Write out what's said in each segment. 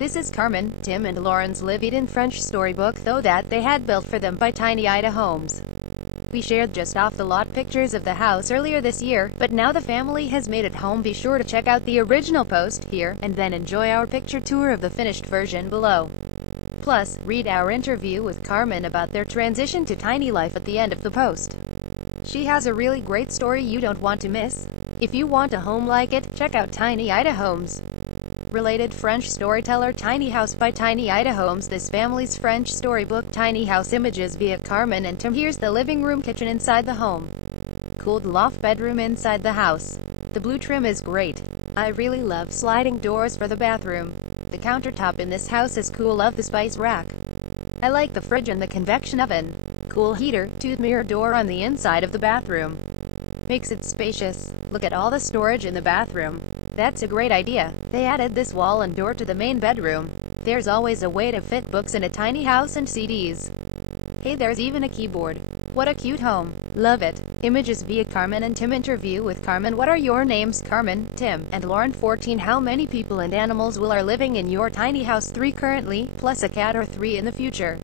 This is Carmen, Tim and Lauren's livedin French storybook though that they had built for them by Tiny Idahomes. We shared just off-the-lot pictures of the house earlier this year, but now the family has made it home. Be sure to check out the original post here, and then enjoy our picture tour of the finished version below. Plus, read our interview with Carmen about their transition to tiny life at the end of the post. She has a really great story you don't want to miss. If you want a home like it, check out Tiny Idahomes. Related French storyteller Tiny House by Tiny Idahomes. This family's French storybook Tiny House images via Carmen and Tim. Here's the living room kitchen inside the home. Cooled loft bedroom inside the house. The blue trim is great. I really love sliding doors for the bathroom. The countertop in this house is cool. Love the spice rack. I like the fridge and the convection oven. Cool heater, tooth mirror door on the inside of the bathroom. Makes it spacious. Look at all the storage in the bathroom. That's a great idea. They added this wall and door to the main bedroom. There's always a way to fit books in a tiny house and CDs. Hey, there's even a keyboard. What a cute home. Love it. Images via Carmen and Tim. Interview with Carmen. What are your names? Carmen, Tim, and Lauren. 14. How many people and animals are living in your tiny house? 3 currently, plus a cat, or 3 in the future.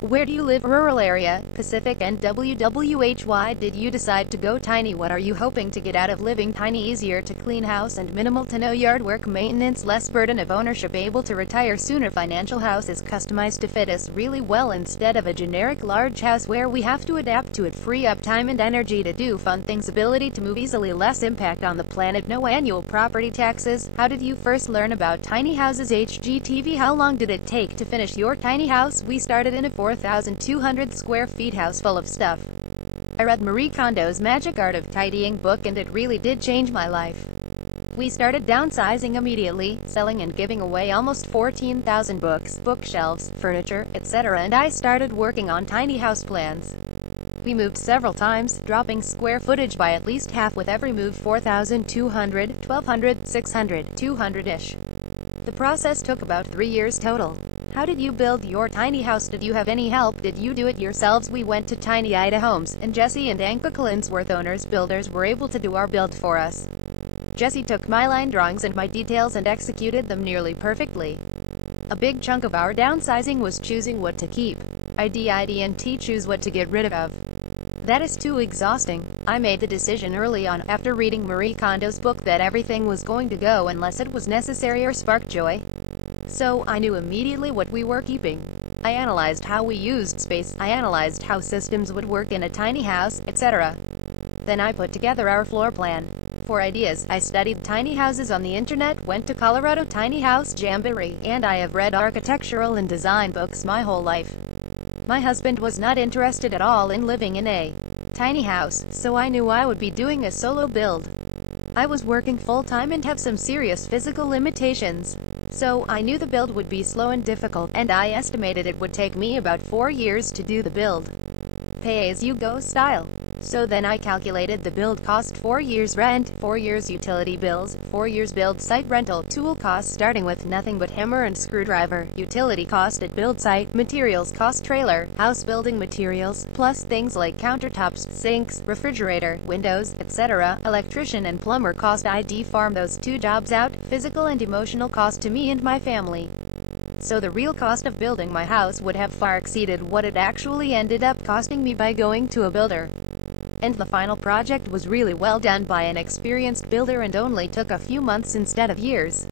Where do you live? Rural area, Pacific and WWH. Why did you decide to go tiny? What are you hoping to get out of living tiny? Easier to clean house and minimal to no yard work maintenance, less burden of ownership, able to retire sooner. Financial house is customized to fit us really well instead of a generic large house where we have to adapt to it. Free up time and energy to do fun things, ability to move easily, less impact on the planet, no annual property taxes. How did you first learn about tiny houses? HGTV. How long did it take to finish your tiny house? We started in a 4,200 square feet house full of stuff. I read Marie Kondo's Magic Art of Tidying book and it really did change my life. We started downsizing immediately, selling and giving away almost 14,000 books, bookshelves, furniture, etc. and I started working on tiny house plans. We moved several times, dropping square footage by at least half with every move. 4,200, 1,200, 600, 200-ish. The process took about 3 years total. How did you build your tiny house? Did you have any help? Did you do it yourselves? We went to Tiny Idahomes, and Jesse and Anka Collinsworth, owners builders, were able to do our build for us. Jesse took my line drawings and my details and executed them nearly perfectly. A big chunk of our downsizing was choosing what to keep. I didn't choose what to get rid of. That is too exhausting. I made the decision early on, after reading Marie Kondo's book, that everything was going to go unless it was necessary or sparked joy. So, I knew immediately what we were keeping. I analyzed how we used space, I analyzed how systems would work in a tiny house, etc. Then I put together our floor plan. For ideas, I studied tiny houses on the internet, went to Colorado Tiny House Jamboree, and I have read architectural and design books my whole life. My husband was not interested at all in living in a tiny house, so I knew I would be doing a solo build. I was working full-time and have some serious physical limitations. So, I knew the build would be slow and difficult, and I estimated it would take me about 4 years to do the build. Pay-as-you-go style. So then I calculated the build cost: 4 years rent, 4 years utility bills, 4 years build site rental, tool cost starting with nothing but hammer and screwdriver, utility cost at build site, materials cost trailer, house building materials, plus things like countertops, sinks, refrigerator, windows, etc., electrician and plumber cost. I'd farm those 2 jobs out, physical and emotional cost to me and my family. So the real cost of building my house would have far exceeded what it actually ended up costing me by going to a builder. And the final project was really well done by an experienced builder and only took a few months instead of years.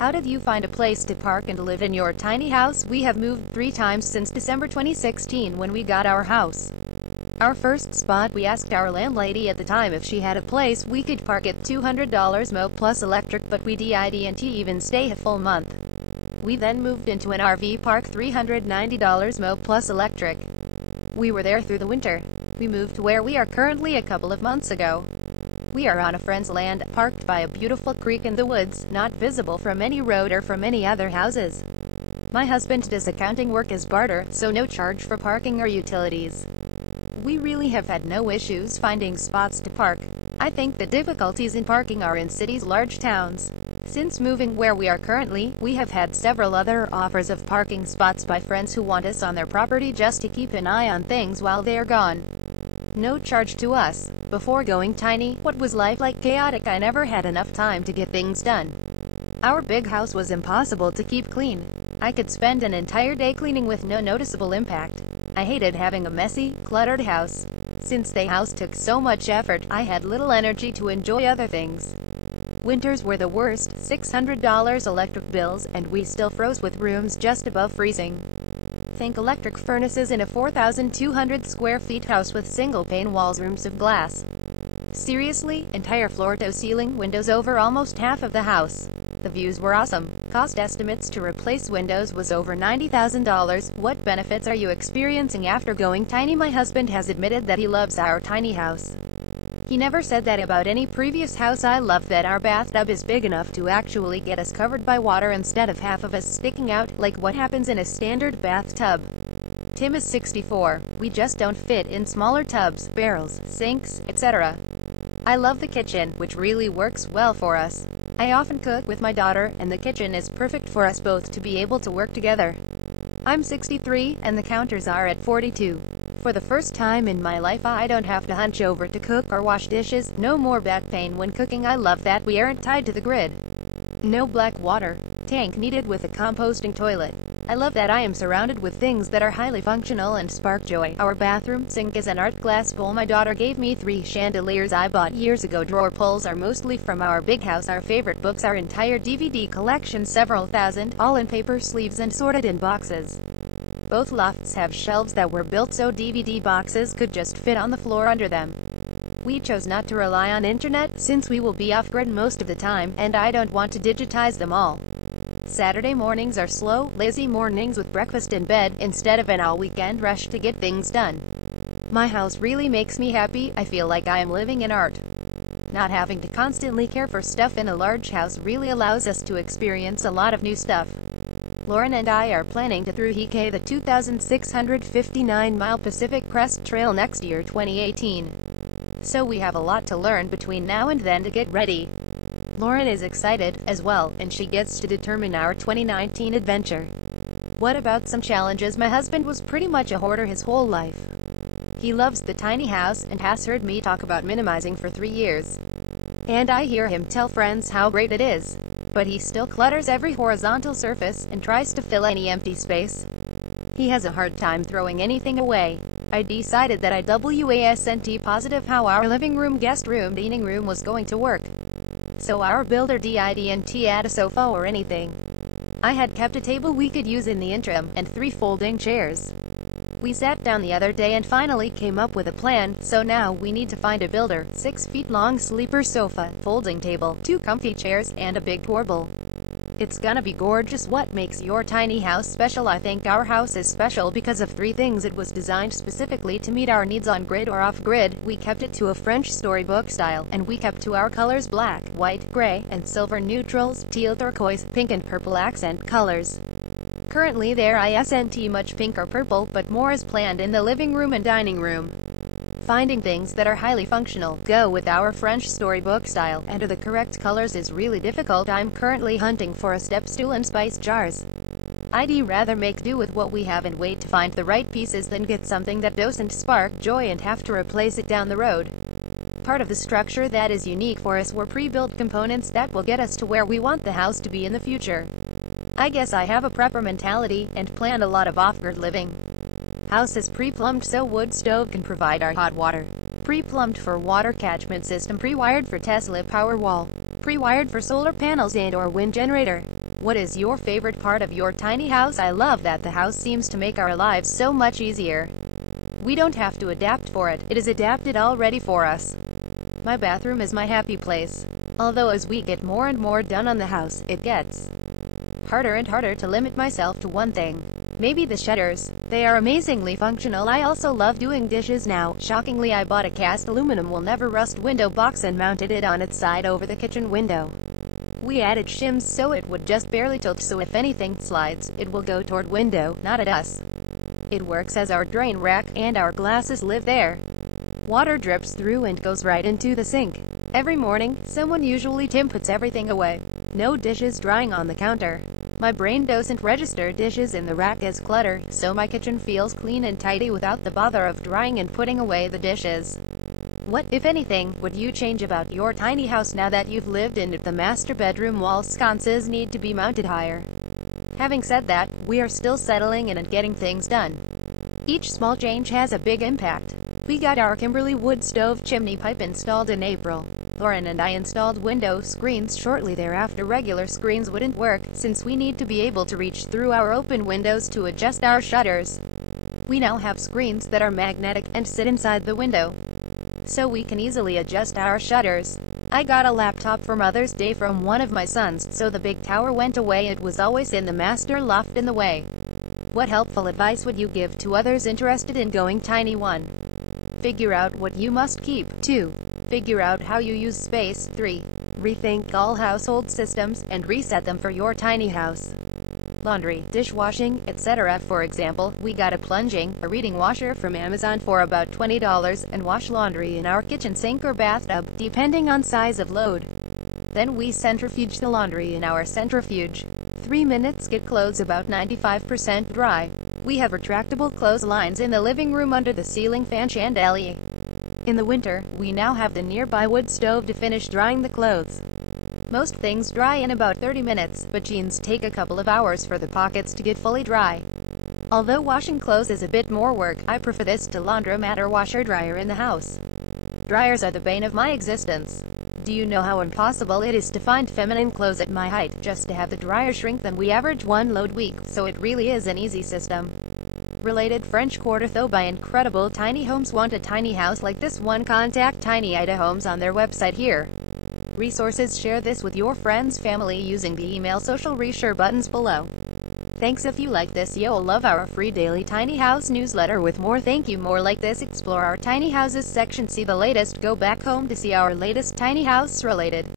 How did you find a place to park and live in your tiny house? We have moved 3 times since December 2016 when we got our house. Our first spot, we asked our landlady at the time if she had a place we could park at $200 mo plus electric, but we didn't even stay a full month. We then moved into an RV park, $390 mo plus electric. We were there through the winter. We moved to where we are currently a couple of months ago. We are on a friend's land, parked by a beautiful creek in the woods, not visible from any road or from any other houses. My husband does accounting work as barter, so no charge for parking or utilities. We really have had no issues finding spots to park. I think the difficulties in parking are in cities, large towns. Since moving where we are currently, we have had several other offers of parking spots by friends who want us on their property just to keep an eye on things while they're gone. No charge to us. Before going tiny, what was life like? Chaotic. I never had enough time to get things done. Our big house was impossible to keep clean. I could spend an entire day cleaning with no noticeable impact. I hated having a messy, cluttered house. Since the house took so much effort, I had little energy to enjoy other things. Winters were the worst, $600 electric bills, and we still froze with rooms just above freezing. Think electric furnaces in a 4,200 square feet house with single-pane walls, rooms of glass. Seriously, entire floor-to-ceiling windows over almost half of the house. The views were awesome. Cost estimates to replace windows was over $90,000. What benefits are you experiencing after going tiny? My husband has admitted that he loves our tiny house. He never said that about any previous house. I love that our bathtub is big enough to actually get us covered by water instead of half of us sticking out, like what happens in a standard bathtub. Tim is 64. We just don't fit in smaller tubs, barrels, sinks, etc. I love the kitchen, which really works well for us. I often cook with my daughter, and the kitchen is perfect for us both to be able to work together. I'm 63, and the counters are at 42. For the first time in my life, I don't have to hunch over to cook or wash dishes. No more back pain when cooking. I love that we aren't tied to the grid. No black water tank needed with a composting toilet. I love that I am surrounded with things that are highly functional and spark joy. Our bathroom sink is an art glass bowl. My daughter gave me 3 chandeliers I bought years ago. Drawer pulls are mostly from our big house. Our favorite books, our entire DVD collection, several thousand, all in paper sleeves and sorted in boxes. Both lofts have shelves that were built so DVD boxes could just fit on the floor under them. We chose not to rely on internet, since we will be off-grid most of the time, and I don't want to digitize them all. Saturday mornings are slow, lazy mornings with breakfast in bed, instead of an all-weekend rush to get things done. My house really makes me happy. I feel like I am living in art. Not having to constantly care for stuff in a large house really allows us to experience a lot of new stuff. Lauren and I are planning to through hike the 2,659-mile Pacific Crest Trail next year, 2018. So we have a lot to learn between now and then to get ready. Lauren is excited, as well, and she gets to determine our 2019 adventure. What about some challenges? My husband was pretty much a hoarder his whole life. He loves the tiny house, and has heard me talk about minimizing for 3 years. And I hear him tell friends how great it is. But he still clutters every horizontal surface, and tries to fill any empty space. He has a hard time throwing anything away. I decided that I wasn't positive how our living room, guest room, dining room was going to work. So our builder didn't add a sofa or anything. I had kept a table we could use in the interim, and 3 folding chairs. We sat down the other day and finally came up with a plan, so now we need to find a builder. 6 feet long sleeper sofa, folding table, 2 comfy chairs, and a big doorbell. It's gonna be gorgeous. What makes your tiny house special? I think our house is special because of 3 things. It was designed specifically to meet our needs on grid or off grid. We kept it to a French storybook style, and we kept to our colors: black, white, gray, and silver neutrals, teal, turquoise, pink, and purple accent colors. Currently there isn't much pink or purple, but more is planned in the living room and dining room. Finding things that are highly functional, go with our French storybook style, and are the correct colors is really difficult. I'm currently hunting for a step stool and spice jars. I'd rather make do with what we have and wait to find the right pieces than get something that doesn't spark joy and have to replace it down the road. Part of the structure that is unique for us were pre-built components that will get us to where we want the house to be in the future. I guess I have a prepper mentality, and plan a lot of off-grid living. House is pre-plumbed so wood stove can provide our hot water. Pre-plumbed for water catchment system. Pre-wired for Tesla Powerwall. Pre-wired for solar panels and or wind generator. What is your favorite part of your tiny house? I love that the house seems to make our lives so much easier. We don't have to adapt for it. It is adapted already for us. My bathroom is my happy place. Although as we get more and more done on the house, it gets harder and harder to limit myself to one thing. Maybe the shutters. They are amazingly functional. I also love doing dishes now. Shockingly, I bought a cast aluminum will never rust window box and mounted it on its side over the kitchen window. We added shims so it would just barely tilt, so if anything slides, it will go toward window, not at us. It works as our drain rack, and our glasses live there. Water drips through and goes right into the sink. Every morning, someone, usually Tim, puts everything away. No dishes drying on the counter. My brain doesn't register dishes in the rack as clutter, so my kitchen feels clean and tidy without the bother of drying and putting away the dishes. What, if anything, would you change about your tiny house now that you've lived in it? The master bedroom wall sconces need to be mounted higher. Having said that, we are still settling in and getting things done. Each small change has a big impact. We got our Kimberly wood stove chimney pipe installed in April. Lauren and I installed window screens shortly thereafter. Regular screens wouldn't work, since we need to be able to reach through our open windows to adjust our shutters. We now have screens that are magnetic and sit inside the window, so we can easily adjust our shutters. I got a laptop for Mother's Day from one of my sons, so the big tower went away. It was always in the master loft in the way. What helpful advice would you give to others interested in going tiny? 1. Figure out what you must keep. 2. Figure out how you use space. 3. Rethink all household systems, and reset them for your tiny house. Laundry, dishwashing, etc. For example, we got a plunging, a reading washer from Amazon for about $20, and wash laundry in our kitchen sink or bathtub, depending on size of load. Then we centrifuge the laundry in our centrifuge. 3 minutes get clothes about 95% dry. We have retractable clotheslines in the living room under the ceiling fan chandelier. In the winter, we now have the nearby wood stove to finish drying the clothes. Most things dry in about 30 minutes, but jeans take a couple of hours for the pockets to get fully dry. Although washing clothes is a bit more work, I prefer this to laundromat or washer dryer in the house. Dryers are the bane of my existence. Do you know how impossible it is to find feminine clothes at my height? Just to have the dryer shrink them, we average one load week, so it really is an easy system. Related French Quarter Though by Incredible Tiny Homes. Want a tiny house like this one? Contact Tiny Idahomes on their website here. Resources. Share this with your friends, family using the email social reshare buttons below. Thanks. If you like this, you'll love our free daily tiny house newsletter with more. Thank you. More like this. Explore our tiny houses section. See the latest. Go back home to see our latest tiny house related